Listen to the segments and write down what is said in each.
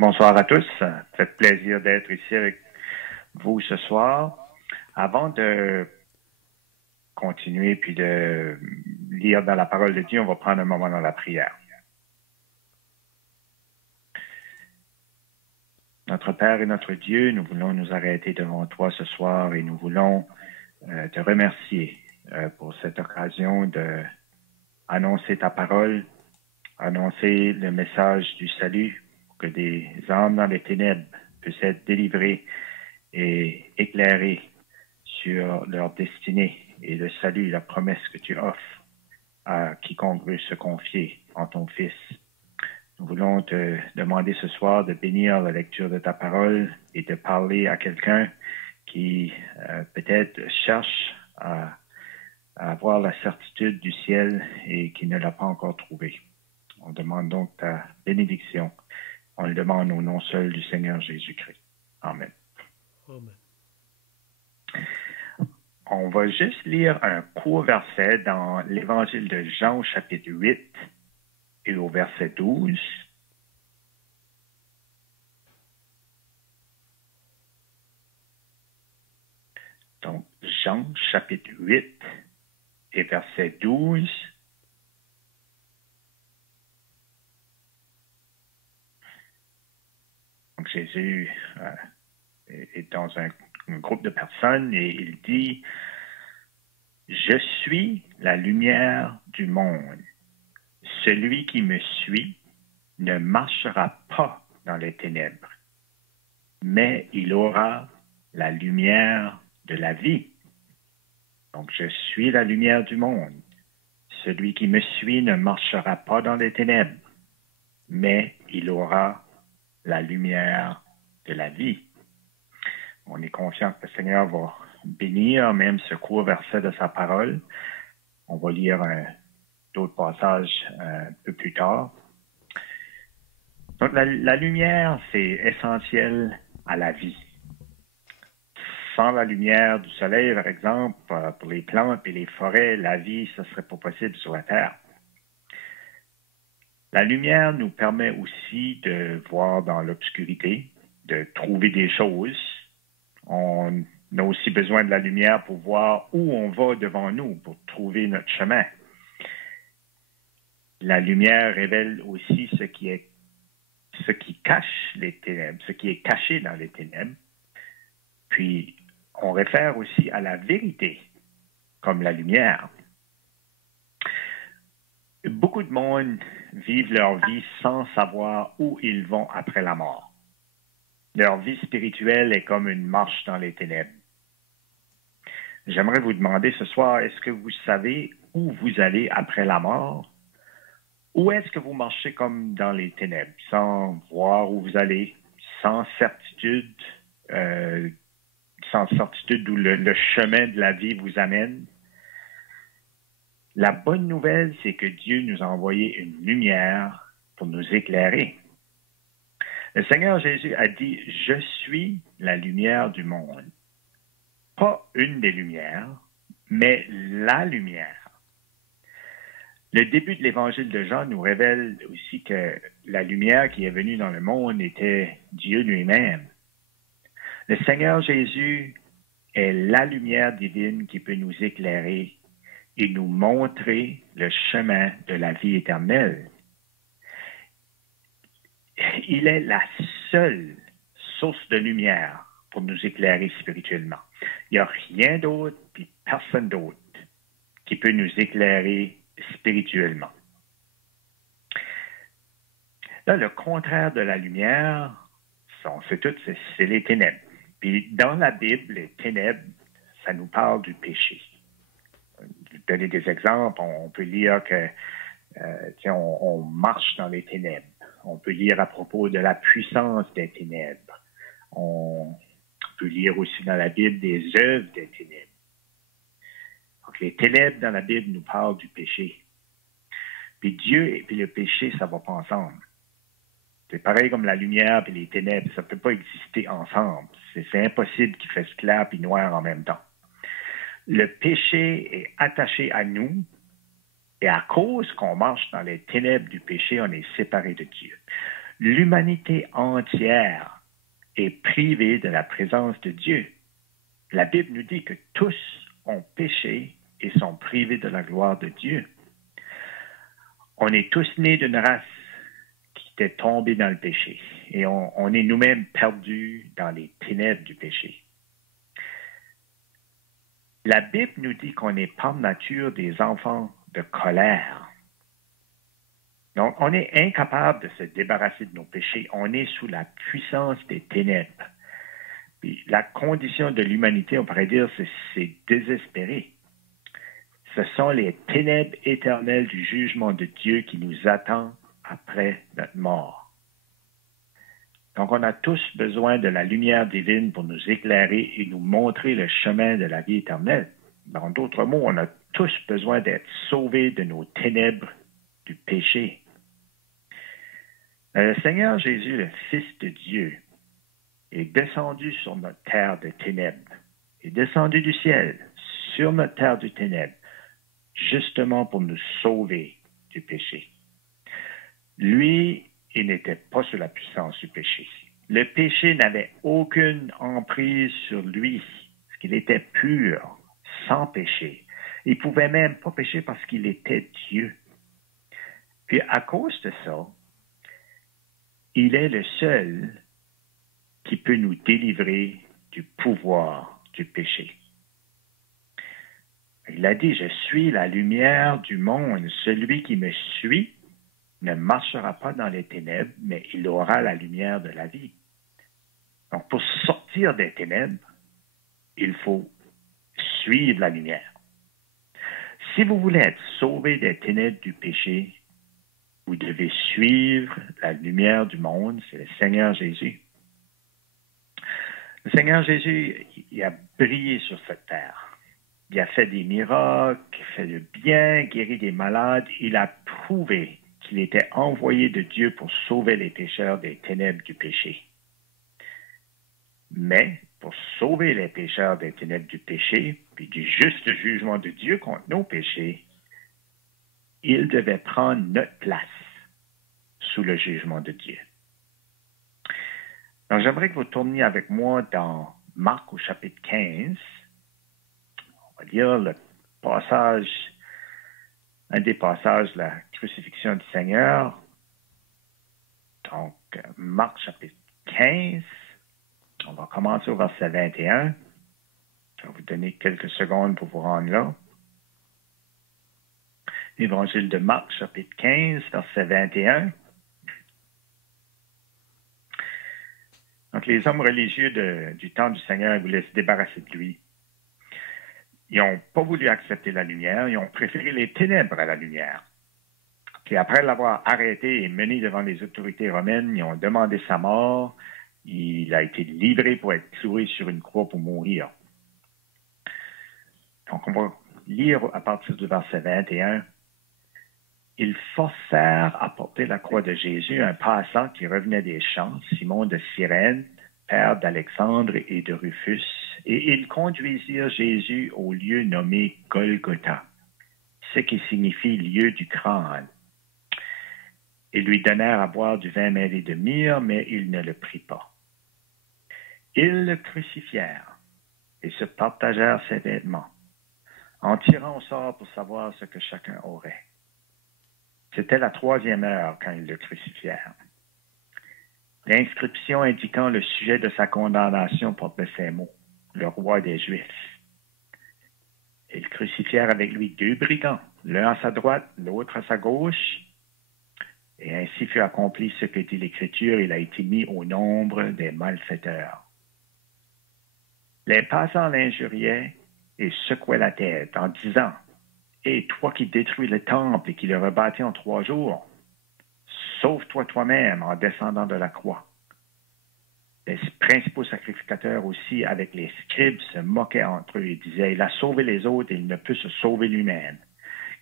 Bonsoir à tous. Ça fait plaisir d'être ici avec vous ce soir. Avant de continuer puis de lire dans la parole de Dieu, on va prendre un moment dans la prière. Notre Père et notre Dieu, nous voulons nous arrêter devant toi ce soir et nous voulons te remercier pour cette occasion de annoncer ta parole, annoncer le message du salut, pour que des âmes dans les ténèbres puissent être délivrées et éclairées sur leur destinée et le salut, la promesse que tu offres à quiconque veut se confier en ton Fils. Nous voulons te demander ce soir de bénir la lecture de ta parole et de parler à quelqu'un qui peut-être cherche à avoir la certitude du ciel et qui ne l'a pas encore trouvé. On demande donc ta bénédiction. On le demande au nom seul du Seigneur Jésus-Christ. Amen. Amen. On va juste lire un court verset dans l'Évangile de Jean, chapitre 8, et au verset 12. Donc, Jean, chapitre 8, et verset 12. Donc, Jésus est dans un groupe de personnes et il dit, « Je suis la lumière du monde. Celui qui me suit ne marchera pas dans les ténèbres, mais il aura la lumière de la vie. » Donc, je suis la lumière du monde. Celui qui me suit ne marchera pas dans les ténèbres, mais il aura la lumière de la vie. On est confiant que le Seigneur va bénir même ce court verset de sa parole. On va lire d'autres passages un peu plus tard. Donc, la lumière, c'est essentiel à la vie. Sans la lumière du soleil, par exemple, pour les plantes et les forêts, la vie, ce ne serait pas possible sur la Terre. La lumière nous permet aussi de voir dans l'obscurité, de trouver des choses. On a aussi besoin de la lumière pour voir où on va devant nous, pour trouver notre chemin. La lumière révèle aussi ce qui cache les ténèbres, ce qui est caché dans les ténèbres. Puis, on réfère aussi à la vérité comme la lumière. Beaucoup de monde vivent leur vie sans savoir où ils vont après la mort. Leur vie spirituelle est comme une marche dans les ténèbres. J'aimerais vous demander ce soir, est-ce que vous savez où vous allez après la mort? Ou est-ce que vous marchez comme dans les ténèbres, sans voir où vous allez, sans certitude où le chemin de la vie vous amène? La bonne nouvelle, c'est que Dieu nous a envoyé une lumière pour nous éclairer. Le Seigneur Jésus a dit, « Je suis la lumière du monde. » Pas une des lumières, mais la lumière. Le début de l'Évangile de Jean nous révèle aussi que la lumière qui est venue dans le monde était Dieu lui-même. Le Seigneur Jésus est la lumière divine qui peut nous éclairer et nous montrer le chemin de la vie éternelle. Il est la seule source de lumière pour nous éclairer spirituellement. Il n'y a rien d'autre, puis personne d'autre qui peut nous éclairer spirituellement. Là, le contraire de la lumière, on sait tous, c'est les ténèbres. Puis dans la Bible, les ténèbres, ça nous parle du péché. Je vais donner des exemples. On peut lire que on marche dans les ténèbres. On peut lire à propos de la puissance des ténèbres. On peut lire aussi dans la Bible des œuvres des ténèbres. Donc, les ténèbres dans la Bible nous parlent du péché. Puis Dieu et puis le péché, ça ne va pas ensemble. C'est pareil comme la lumière et les ténèbres, ça ne peut pas exister ensemble. C'est impossible qu'ils fassent clair et noir en même temps. Le péché est attaché à nous et à cause qu'on marche dans les ténèbres du péché, on est séparé de Dieu. L'humanité entière est privée de la présence de Dieu. La Bible nous dit que tous ont péché et sont privés de la gloire de Dieu. On est tous nés d'une race qui était tombée dans le péché et on est nous-mêmes perdus dans les ténèbres du péché. La Bible nous dit qu'on est par nature des enfants de colère. Donc, on est incapable de se débarrasser de nos péchés. On est sous la puissance des ténèbres. Puis, la condition de l'humanité, on pourrait dire, c'est désespéré. Ce sont les ténèbres éternelles du jugement de Dieu qui nous attendent après notre mort. Donc, on a tous besoin de la lumière divine pour nous éclairer et nous montrer le chemin de la vie éternelle. Dans d'autres mots, on a tous besoin d'être sauvés de nos ténèbres du péché. Le Seigneur Jésus, le Fils de Dieu, est descendu sur notre terre de ténèbres, est descendu du ciel sur notre terre de ténèbres, justement pour nous sauver du péché. Lui, il n'était pas sous la puissance du péché. Le péché n'avait aucune emprise sur lui, parce qu'il était pur, sans péché. Il ne pouvait même pas pécher parce qu'il était Dieu. Puis à cause de ça, il est le seul qui peut nous délivrer du pouvoir du péché. Il a dit, je suis la lumière du monde. Celui qui me suit ne marchera pas dans les ténèbres, mais il aura la lumière de la vie. Donc, pour sortir des ténèbres, il faut suivre la lumière. Si vous voulez être sauvé des ténèbres du péché, vous devez suivre la lumière du monde, c'est le Seigneur Jésus. Le Seigneur Jésus, il a brillé sur cette terre. Il a fait des miracles, fait le bien, guéri des malades. Il a prouvé qu'il était envoyé de Dieu pour sauver les pécheurs des ténèbres du péché. Mais pour sauver les pécheurs des ténèbres du péché, puis du juste jugement de Dieu contre nos péchés, il devait prendre notre place sous le jugement de Dieu. Donc, j'aimerais que vous tourniez avec moi dans Marc au chapitre 15. On va lire le passage, un des passages de la crucifixion du Seigneur. Donc, Marc chapitre 15. On va commencer au verset 21. Je vais vous donner quelques secondes pour vous rendre là. Évangile de Marc, chapitre 15, verset 21. Donc, les hommes religieux du temps du Seigneur voulaient se débarrasser de lui. Ils n'ont pas voulu accepter la lumière, ils ont préféré les ténèbres à la lumière. Puis après l'avoir arrêté et mené devant les autorités romaines, ils ont demandé sa mort. Il a été livré pour être cloué sur une croix pour mourir. Donc, on va lire à partir du verset 21. Ils forcèrent à porter la croix de Jésus un passant qui revenait des champs, Simon de Cyrène, père d'Alexandre et de Rufus, et ils conduisirent Jésus au lieu nommé Golgotha, ce qui signifie lieu du crâne. Ils lui donnèrent à boire du vin mêlé de myrrhe, mais il ne le prit pas. Ils le crucifièrent et se partagèrent ses vêtements, en tirant au sort pour savoir ce que chacun aurait. C'était la 3e heure quand ils le crucifièrent. L'inscription indiquant le sujet de sa condamnation portait ces mots, le roi des Juifs. Ils crucifièrent avec lui 2 brigands, l'un à sa droite, l'autre à sa gauche, et ainsi fut accompli ce que dit l'Écriture, il a été mis au nombre des malfaiteurs. Les passants l'injuriaient et secouaient la tête en disant, « Et toi qui détruis le temple et qui le rebâtis en 3 jours, sauve-toi toi-même en descendant de la croix. » Les principaux sacrificateurs aussi, avec les scribes, se moquaient entre eux et disaient, « Il a sauvé les autres et il ne peut se sauver lui-même.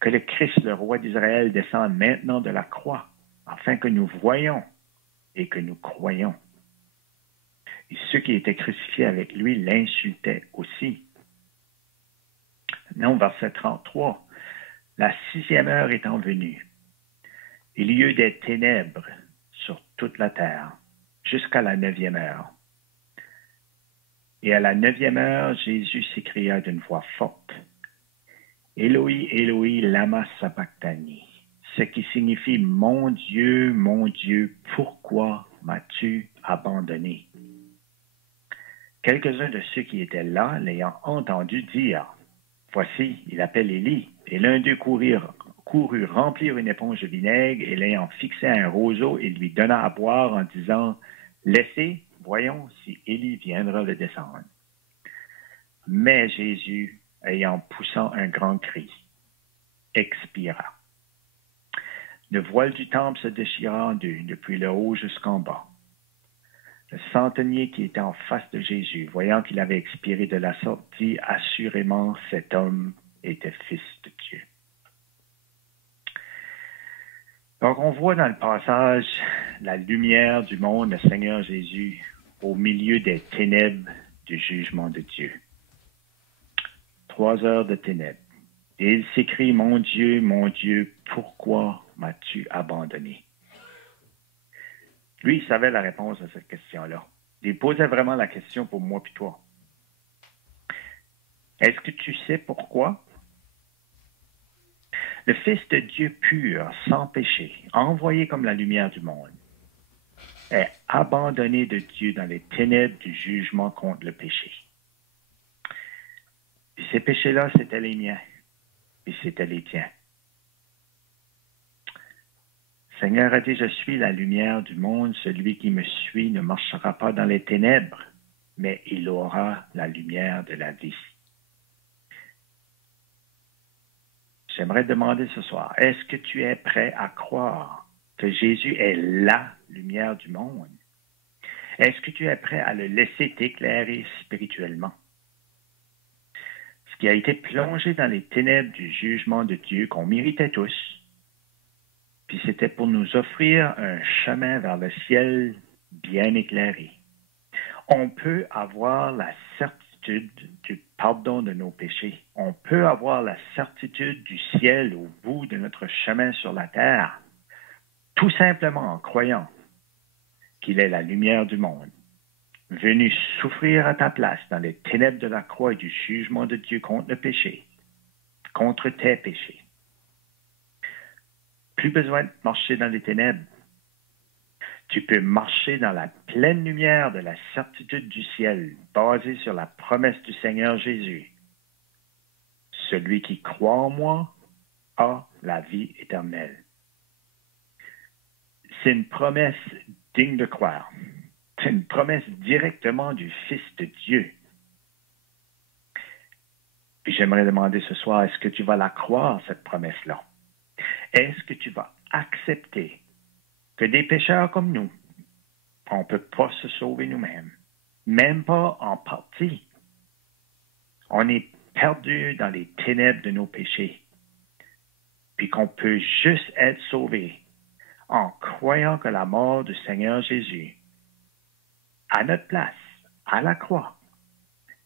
Que le Christ, le roi d'Israël, descende maintenant de la croix, afin que nous voyions et que nous croyions. » Et ceux qui étaient crucifiés avec lui l'insultaient aussi. Non, verset 33. La 6e heure étant venue, il y eut des ténèbres sur toute la terre, jusqu'à la 9e heure. Et à la 9e heure, Jésus s'écria d'une voix forte, « Éloi, Éloi, lama sabachthani », ce qui signifie « Mon Dieu, pourquoi m'as-tu abandonné ?» Quelques-uns de ceux qui étaient là, l'ayant entendu dire, « Voici, il appelle Élie. » Et l'un d'eux courut remplir une éponge de vinaigre et l'ayant fixé à un roseau, il lui donna à boire en disant, « Laissez, voyons si Élie viendra le descendre. » Mais Jésus, ayant poussant un grand cri, expira. Le voile du temple se déchira en deux, depuis le haut jusqu'en bas. Le centenier qui était en face de Jésus, voyant qu'il avait expiré de la sorte, dit, « Assurément, cet homme était fils de Dieu. » Donc, on voit dans le passage la lumière du monde, le Seigneur Jésus, au milieu des ténèbres du jugement de Dieu. 3 heures de ténèbres. Et il s'écrie, « Mon Dieu, pourquoi m'as-tu abandonné? » Lui, il savait la réponse à cette question-là. Il posait vraiment la question pour moi et toi. Est-ce que tu sais pourquoi? Le Fils de Dieu pur, sans péché, envoyé comme la lumière du monde, est abandonné de Dieu dans les ténèbres du jugement contre le péché. Et ces péchés-là, c'était les miens, et c'était les tiens. Le Seigneur a dit, « Je suis la lumière du monde, celui qui me suit ne marchera pas dans les ténèbres, mais il aura la lumière de la vie. » J'aimerais demander ce soir, est-ce que tu es prêt à croire que Jésus est la lumière du monde? Est-ce que tu es prêt à le laisser t'éclairer spirituellement? Ce qui a été plongé dans les ténèbres du jugement de Dieu qu'on méritait tous, puis c'était pour nous offrir un chemin vers le ciel bien éclairé. On peut avoir la certitude du pardon de nos péchés. On peut avoir la certitude du ciel au bout de notre chemin sur la terre, tout simplement en croyant qu'il est la lumière du monde, venu souffrir à ta place dans les ténèbres de la croix et du jugement de Dieu contre le péché, contre tes péchés. Plus besoin de marcher dans les ténèbres. Tu peux marcher dans la pleine lumière de la certitude du ciel, basée sur la promesse du Seigneur Jésus. Celui qui croit en moi a la vie éternelle. C'est une promesse digne de croire. C'est une promesse directement du Fils de Dieu. Puis j'aimerais demander ce soir, est-ce que tu vas la croire, cette promesse-là? Est-ce que tu vas accepter que des pécheurs comme nous, on ne peut pas se sauver nous-mêmes, même pas en partie. On est perdu dans les ténèbres de nos péchés, puis qu'on peut juste être sauvé en croyant que la mort du Seigneur Jésus, à notre place, à la croix,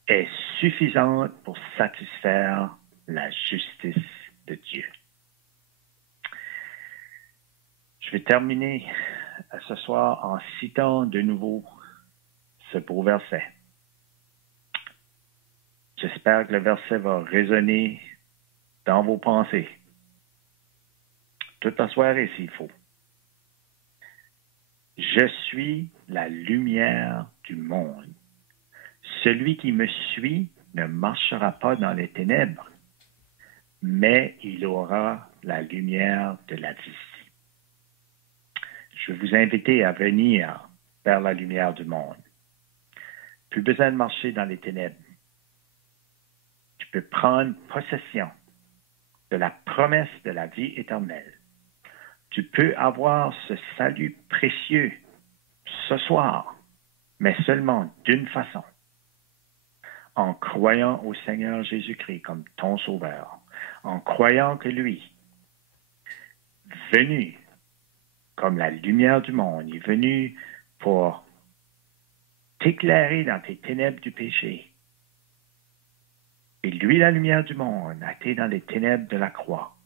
est suffisante pour satisfaire la justice de Dieu. Je vais terminer ce soir en citant de nouveau ce beau verset. J'espère que le verset va résonner dans vos pensées toute la soirée s'il faut. Je suis la lumière du monde. Celui qui me suit ne marchera pas dans les ténèbres, mais il aura la lumière de la vie. Je vais vous inviter à venir vers la lumière du monde. Plus besoin de marcher dans les ténèbres. Tu peux prendre possession de la promesse de la vie éternelle. Tu peux avoir ce salut précieux ce soir, mais seulement d'une façon, en croyant au Seigneur Jésus-Christ comme ton Sauveur, en croyant que lui, venu comme la lumière du monde, il est venu pour t'éclairer dans tes ténèbres du péché. Et lui, la lumière du monde, a été dans les ténèbres de la croix.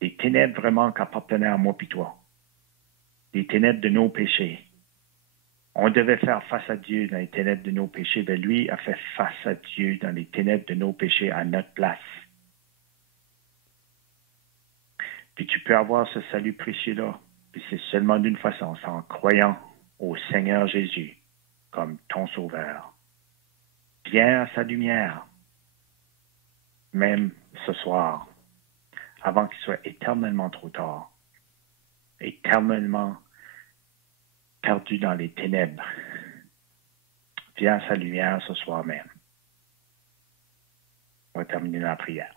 Les ténèbres vraiment qui appartenaient à moi et toi. des ténèbres de nos péchés. On devait faire face à Dieu dans les ténèbres de nos péchés, mais lui a fait face à Dieu dans les ténèbres de nos péchés à notre place. Puis tu peux avoir ce salut précieux-là, puis c'est seulement d'une façon, c'est en croyant au Seigneur Jésus comme ton sauveur. Viens à sa lumière, même ce soir, avant qu'il soit éternellement trop tard, éternellement perdu dans les ténèbres. Viens à sa lumière ce soir même. On va terminer la prière.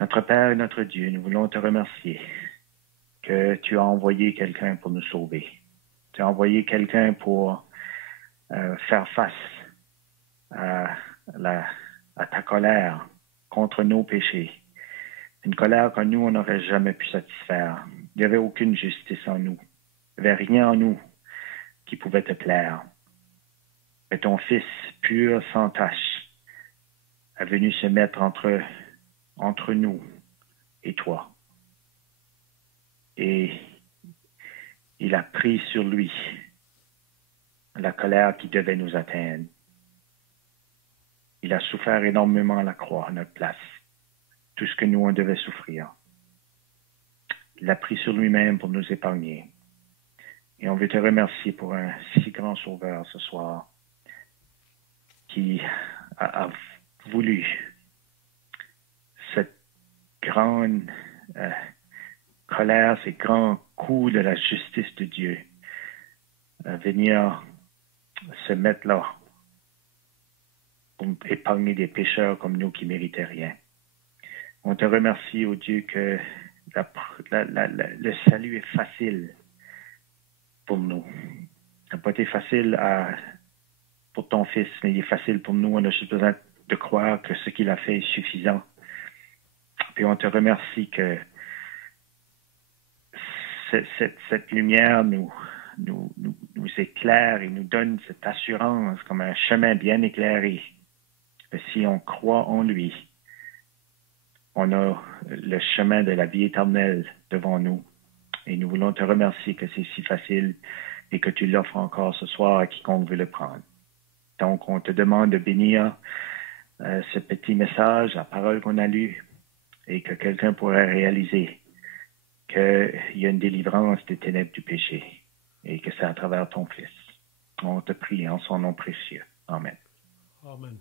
Notre Père et notre Dieu, nous voulons te remercier que tu as envoyé quelqu'un pour nous sauver. Tu as envoyé quelqu'un pour faire face à ta colère contre nos péchés. Une colère que nous, on n'aurait jamais pu satisfaire. Il n'y avait aucune justice en nous. Il n'y avait rien en nous qui pouvait te plaire. Mais ton Fils, pur, sans tache, est venu se mettre entre nous et toi. Et il a pris sur lui la colère qui devait nous atteindre. Il a souffert énormément à la croix, à notre place. Tout ce que nous, on devait souffrir. Il l'a pris sur lui-même pour nous épargner. Et on veut te remercier pour un si grand sauveur ce soir qui a voulu cette grande colère, ces grands coups de la justice de Dieu venir se mettre là pour épargner des pécheurs comme nous qui ne méritaient rien. On te remercie, oh Dieu, que le salut est facile pour nous. Ça n'a pas été facile pour ton Fils, mais il est facile pour nous. On a juste besoin de croire que ce qu'il a fait est suffisant. Puis on te remercie que cette lumière nous éclaire et nous donne cette assurance comme un chemin bien éclairé. Que si on croit en lui, on a le chemin de la vie éternelle devant nous. Et nous voulons te remercier que c'est si facile et que tu l'offres encore ce soir à quiconque veut le prendre. Donc, on te demande de bénir ce petit message, la parole qu'on a lue, et que quelqu'un pourrait réaliser qu'il y a une délivrance des ténèbres du péché et que c'est à travers ton Fils. On te prie en son nom précieux. Amen. Amen.